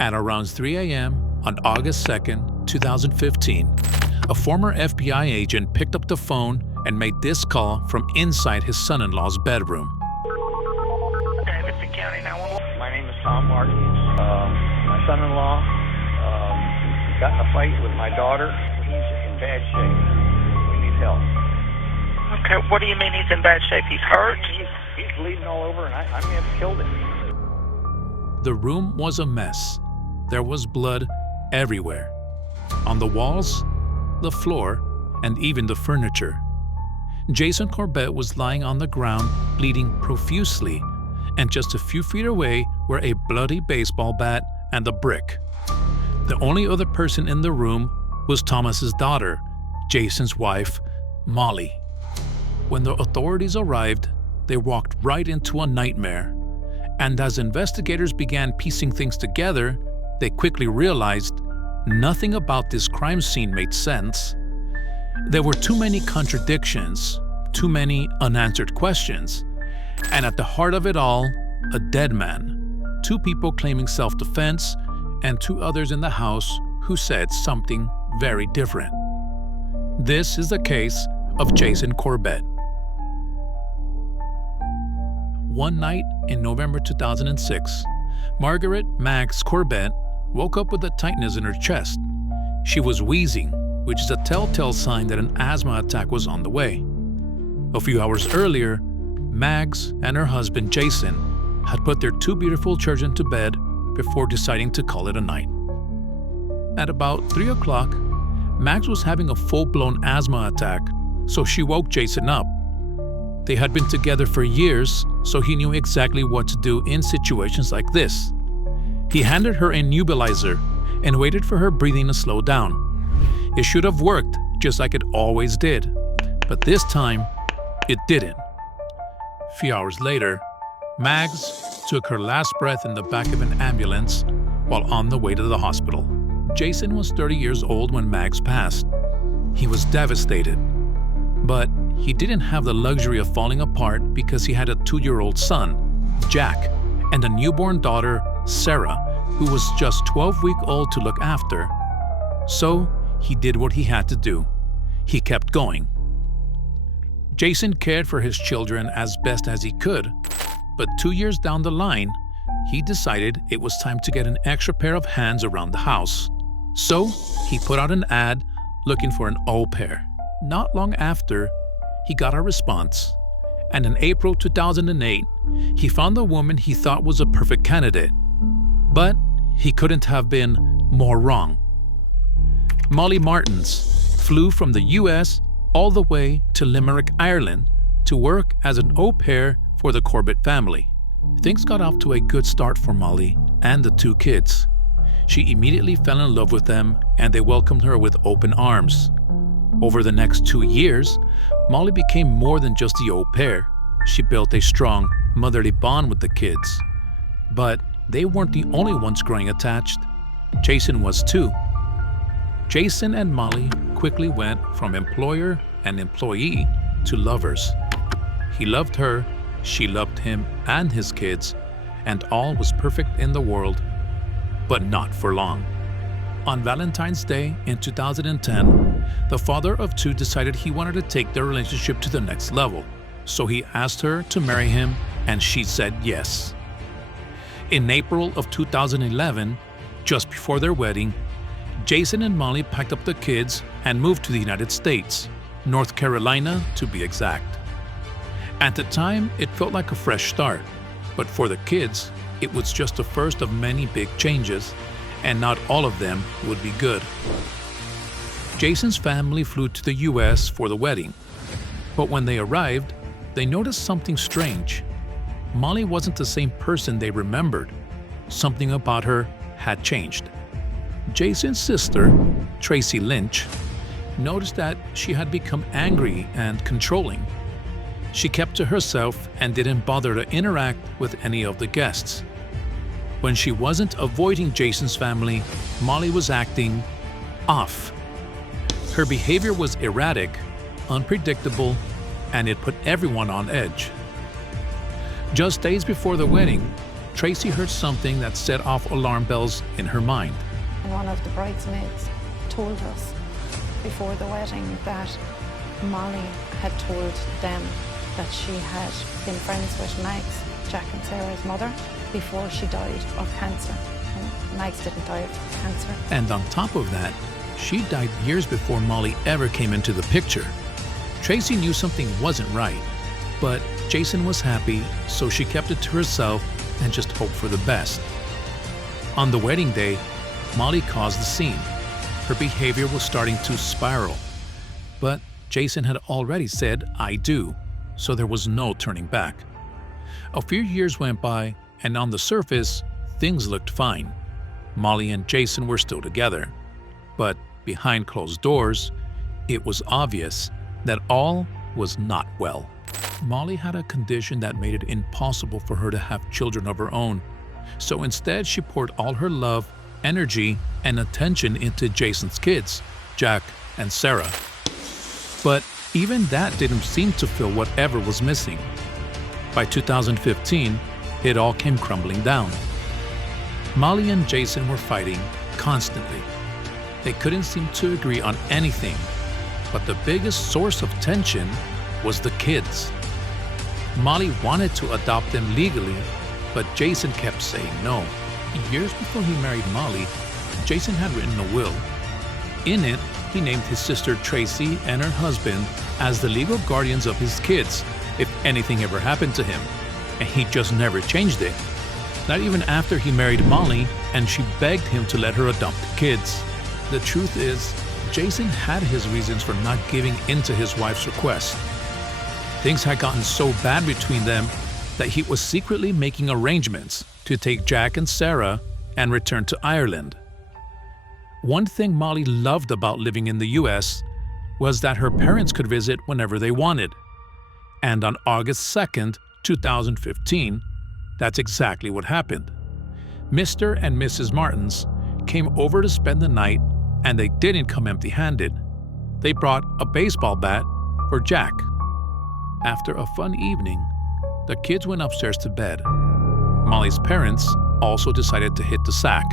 At around 3 a.m. on August 2nd, 2015, a former FBI agent picked up the phone and made this call from inside his son-in-law's bedroom. Davidson County 911. My name is Tom Martin. My son-in-law got in a fight with my daughter. He's in bad shape. We need help. Okay, what do you mean he's in bad shape? He's hurt? He's bleeding all over, and I may have killed him. The room was a mess. There was blood everywhere. On the walls, the floor, and even the furniture. Jason Corbett was lying on the ground, bleeding profusely, and just a few feet away were a bloody baseball bat and a brick. The only other person in the room was Thomas's daughter, Jason's wife, Molly. When the authorities arrived, they walked right into a nightmare. And as investigators began piecing things together, they quickly realized nothing about this crime scene made sense. There were too many contradictions, too many unanswered questions, and at the heart of it all, a dead man. 2 people claiming self-defense, and 2 others in the house who said something very different. This is the case of Jason Corbett. One night in November 2006, Margaret Mags Corbett woke up with a tightness in her chest. She was wheezing, which is a telltale sign that an asthma attack was on the way. A few hours earlier, Mags and her husband Jason had put their 2 beautiful children to bed before deciding to call it a night. At about 3 o'clock, Mags was having a full-blown asthma attack, so she woke Jason up. They had been together for years, so he knew exactly what to do in situations like this. He handed her a nebulizer and waited for her breathing to slow down. It should have worked, just like it always did, but this time, it didn't. A few hours later, Mags took her last breath in the back of an ambulance while on the way to the hospital. Jason was 30 years old when Mags passed. He was devastated, but he didn't have the luxury of falling apart because he had a 2-year-old son, Jack, and a newborn daughter, Sarah, who was just 12 weeks old to look after. So he did what he had to do. He kept going. Jason cared for his children as best as he could, but 2 years down the line, he decided it was time to get an extra pair of hands around the house. So he put out an ad looking for an au pair. Not long after, he got a response, and in April 2008, he found the woman he thought was a perfect candidate. But he couldn't have been more wrong. Molly Martins flew from the US all the way to Limerick, Ireland to work as an au pair for the Corbett family. Things got off to a good start for Molly and the 2 kids. She immediately fell in love with them and they welcomed her with open arms. Over the next 2 years, Molly became more than just the au pair. She built a strong, motherly bond with the kids. But they weren't the only ones growing attached. Jason was too. Jason and Molly quickly went from employer and employee to lovers. He loved her, she loved him and his kids, and all was perfect in the world. But not for long. On Valentine's Day in 2010, the father of 2 decided he wanted to take their relationship to the next level. So he asked her to marry him, and she said yes. In April of 2011, just before their wedding, Jason and Molly packed up the kids and moved to the United States, North Carolina to be exact. At the time, it felt like a fresh start, but for the kids, it was just the first of many big changes, and not all of them would be good. Jason's family flew to the US for the wedding, but when they arrived, they noticed something strange. Molly wasn't the same person they remembered. Something about her had changed. Jason's sister, Tracy Lynch, noticed that she had become angry and controlling. She kept to herself and didn't bother to interact with any of the guests. When she wasn't avoiding Jason's family, Molly was acting off. Her behavior was erratic, unpredictable, and it put everyone on edge. Just days before the wedding, Tracy heard something that set off alarm bells in her mind. And one of the bridesmaids told us before the wedding that Molly had told them that she had been friends with Mags, Jack and Sarah's mother, before she died of cancer. And Mags didn't die of cancer. And on top of that, she died years before Molly ever came into the picture. Tracy knew something wasn't right, but Jason was happy, so she kept it to herself and just hoped for the best. On the wedding day, Molly caused the scene. Her behavior was starting to spiral, but Jason had already said, "I do," so there was no turning back. A few years went by, and on the surface, things looked fine. Molly and Jason were still together, but behind closed doors, it was obvious that all was not well. Molly had a condition that made it impossible for her to have children of her own, so instead she poured all her love, energy, and attention into Jason's kids, Jack and Sarah. But even that didn't seem to fill whatever was missing. By 2015, it all came crumbling down. Molly and Jason were fighting constantly. They couldn't seem to agree on anything, but the biggest source of tension was the kids. Molly wanted to adopt them legally, but Jason kept saying no. Years before he married Molly, Jason had written a will. In it, he named his sister Tracy and her husband as the legal guardians of his kids if anything ever happened to him, and he just never changed it. Not even after he married Molly and she begged him to let her adopt the kids. The truth is, Jason had his reasons for not giving in to his wife's request. Things had gotten so bad between them that he was secretly making arrangements to take Jack and Sarah and return to Ireland. One thing Molly loved about living in the US was that her parents could visit whenever they wanted. And on August 2nd, 2015, that's exactly what happened. Mr. and Mrs. Martins came over to spend the night, and they didn't come empty-handed. They brought a baseball bat for Jack. After a fun evening, the kids went upstairs to bed. Molly's parents also decided to hit the sack.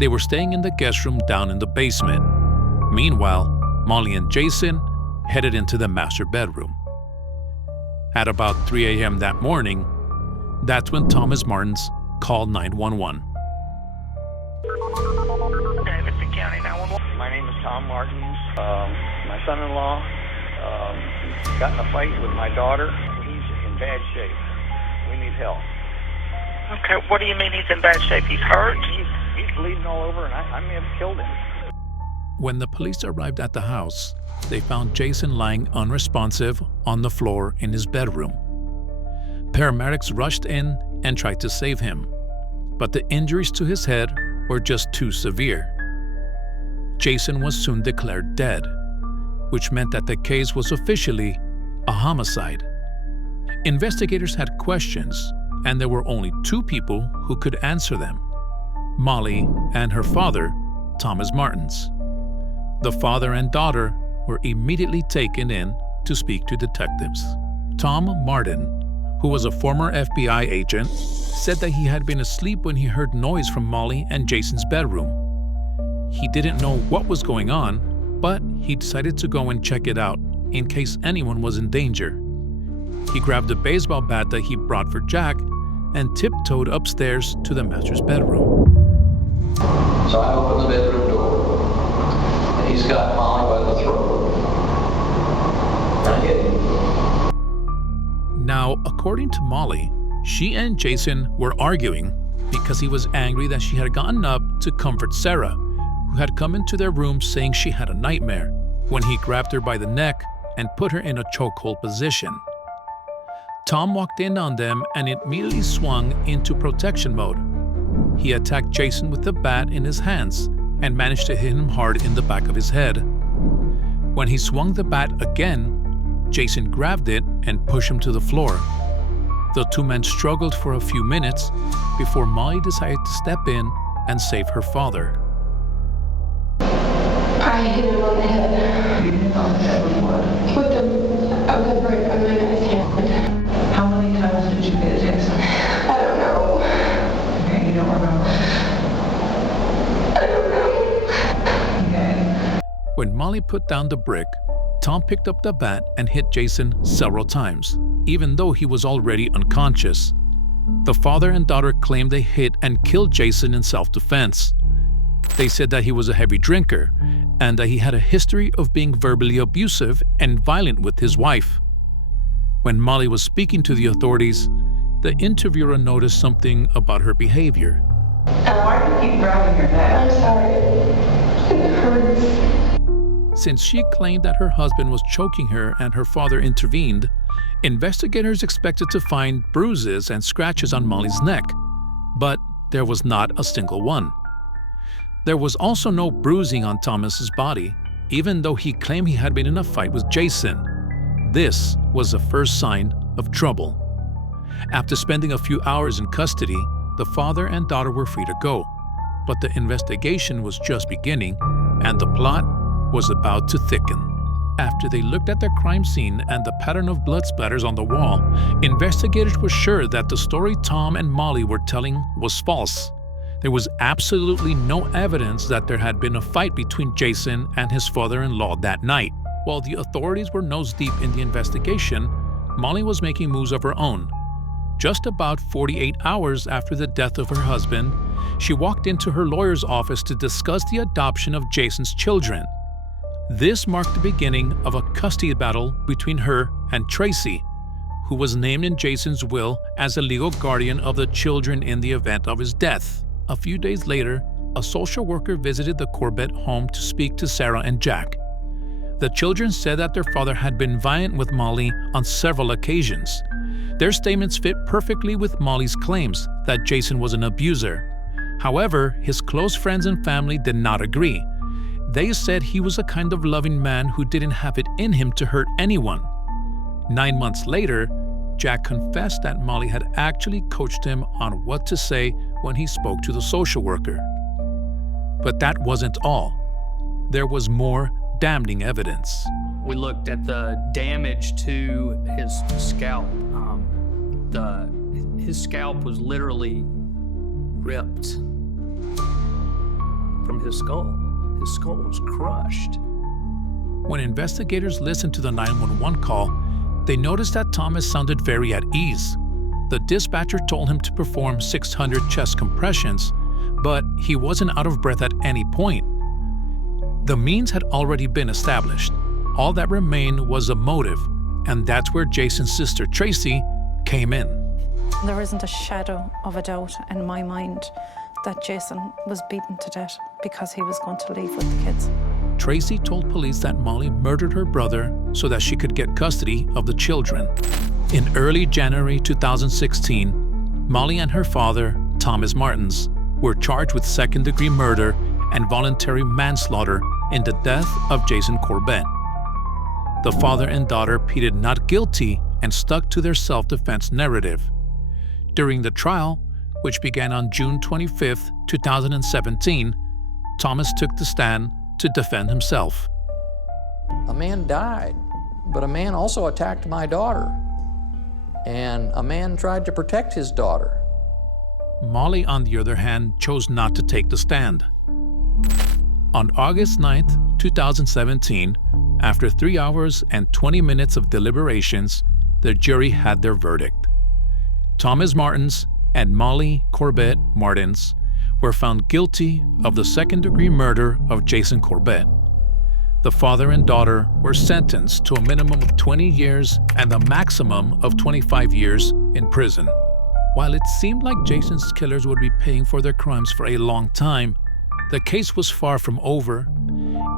They were staying in the guest room down in the basement. Meanwhile, Molly and Jason headed into the master bedroom. At about 3 a.m. that morning, that's when Thomas Martins called 911. Davidson County 911. My name is Tom Martins. My son-in-law got in a fight with my daughter. He's in bad shape. We need help. Okay, what do you mean he's in bad shape? He's hurt? He's bleeding all over, and I may have killed him. When the police arrived at the house, they found Jason lying unresponsive on the floor in his bedroom. Paramedics rushed in and tried to save him, but the injuries to his head were just too severe. Jason was soon declared dead, which meant that the case was officially a homicide. Investigators had questions, and there were only two people who could answer them: Molly and her father, Thomas Martins. The father and daughter were immediately taken in to speak to detectives. Tom Martin, who was a former FBI agent, said that he had been asleep when he heard noise from Molly and Jason's bedroom. He didn't know what was going on, but he decided to go and check it out in case anyone was in danger. He grabbed a baseball bat that he brought for Jack and tiptoed upstairs to the master's bedroom. So I opened the bedroom door, and he's got Molly by the throat. And I hit him. Now, according to Molly, she and Jason were arguing because he was angry that she had gotten up to comfort Sarah, who had come into their room saying she had a nightmare, when he grabbed her by the neck and put her in a chokehold position. Tom walked in on them and immediately swung into protection mode. He attacked Jason with the bat in his hands and managed to hit him hard in the back of his head. When he swung the bat again, Jason grabbed it and pushed him to the floor. The two men struggled for a few minutes before Molly decided to step in and save her father. I hit him on the head. You hit him on the head with what? With the right on my guy's hand. How many times did you hit Jason? I don't know. When Molly put down the brick, Tom picked up the bat and hit Jason several times, even though he was already unconscious. The father and daughter claimed they hit and killed Jason in self-defense. They said that he was a heavy drinker and that he had a history of being verbally abusive and violent with his wife. When Molly was speaking to the authorities, the interviewer noticed something about her behavior. Why do you keep grabbing your neck? I'm sorry. It hurts. Since she claimed that her husband was choking her and her father intervened, investigators expected to find bruises and scratches on Molly's neck, but there was not a single one. There was also no bruising on Thomas's body, even though he claimed he had been in a fight with Jason. This was the first sign of trouble. After spending a few hours in custody, the father and daughter were free to go, but the investigation was just beginning and the plot was about to thicken. After they looked at the crime scene and the pattern of blood splatters on the wall, investigators were sure that the story Tom and Molly were telling was false. There was absolutely no evidence that there had been a fight between Jason and his father-in-law that night. While the authorities were nose-deep in the investigation, Molly was making moves of her own. Just about 48 hours after the death of her husband, she walked into her lawyer's office to discuss the adoption of Jason's children. This marked the beginning of a custody battle between her and Tracy, who was named in Jason's will as a legal guardian of the children in the event of his death. A few days later, a social worker visited the Corbett home to speak to Sarah and Jack. The children said that their father had been violent with Molly on several occasions. Their statements fit perfectly with Molly's claims that Jason was an abuser. However, his close friends and family did not agree. They said he was a kind of loving man who didn't have it in him to hurt anyone. 9 months later, Jack confessed that Molly had actually coached him on what to say when he spoke to the social worker. But that wasn't all. There was more damning evidence. We looked at the damage to his scalp. His scalp was literally ripped from his skull. His skull was crushed. When investigators listened to the 911 call, they noticed that Thomas sounded very at ease. The dispatcher told him to perform 600 chest compressions, but he wasn't out of breath at any point. The means had already been established. All that remained was a motive, and that's where Jason's sister Tracy came in. There isn't a shadow of a doubt in my mind that Jason was beaten to death because he was going to leave with the kids. Tracy told police that Molly murdered her brother so that she could get custody of the children. In early January 2016, Molly and her father, Thomas Martins, were charged with second-degree murder and voluntary manslaughter in the death of Jason Corbett. The father and daughter pleaded not guilty and stuck to their self-defense narrative. During the trial, which began on June 25, 2017, Thomas took the stand to defend himself. A man died, but a man also attacked my daughter. And a man tried to protect his daughter. Molly, on the other hand, chose not to take the stand. On August 9, 2017, after 3 hours and 20 minutes of deliberations, the jury had their verdict. Thomas Martins and Molly Corbett Martins were found guilty of the second-degree murder of Jason Corbett. The father and daughter were sentenced to a minimum of 20 years and a maximum of 25 years in prison. While it seemed like Jason's killers would be paying for their crimes for a long time, the case was far from over.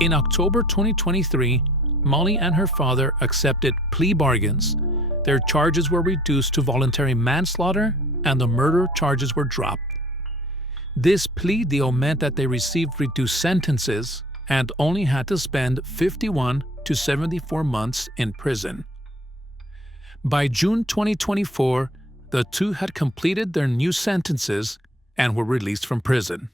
In October 2023, Molly and her father accepted plea bargains. Their charges were reduced to voluntary manslaughter and the murder charges were dropped. This plea deal meant that they received reduced sentences and only had to spend 51 to 74 months in prison. By June 2024, the two had completed their new sentences and were released from prison.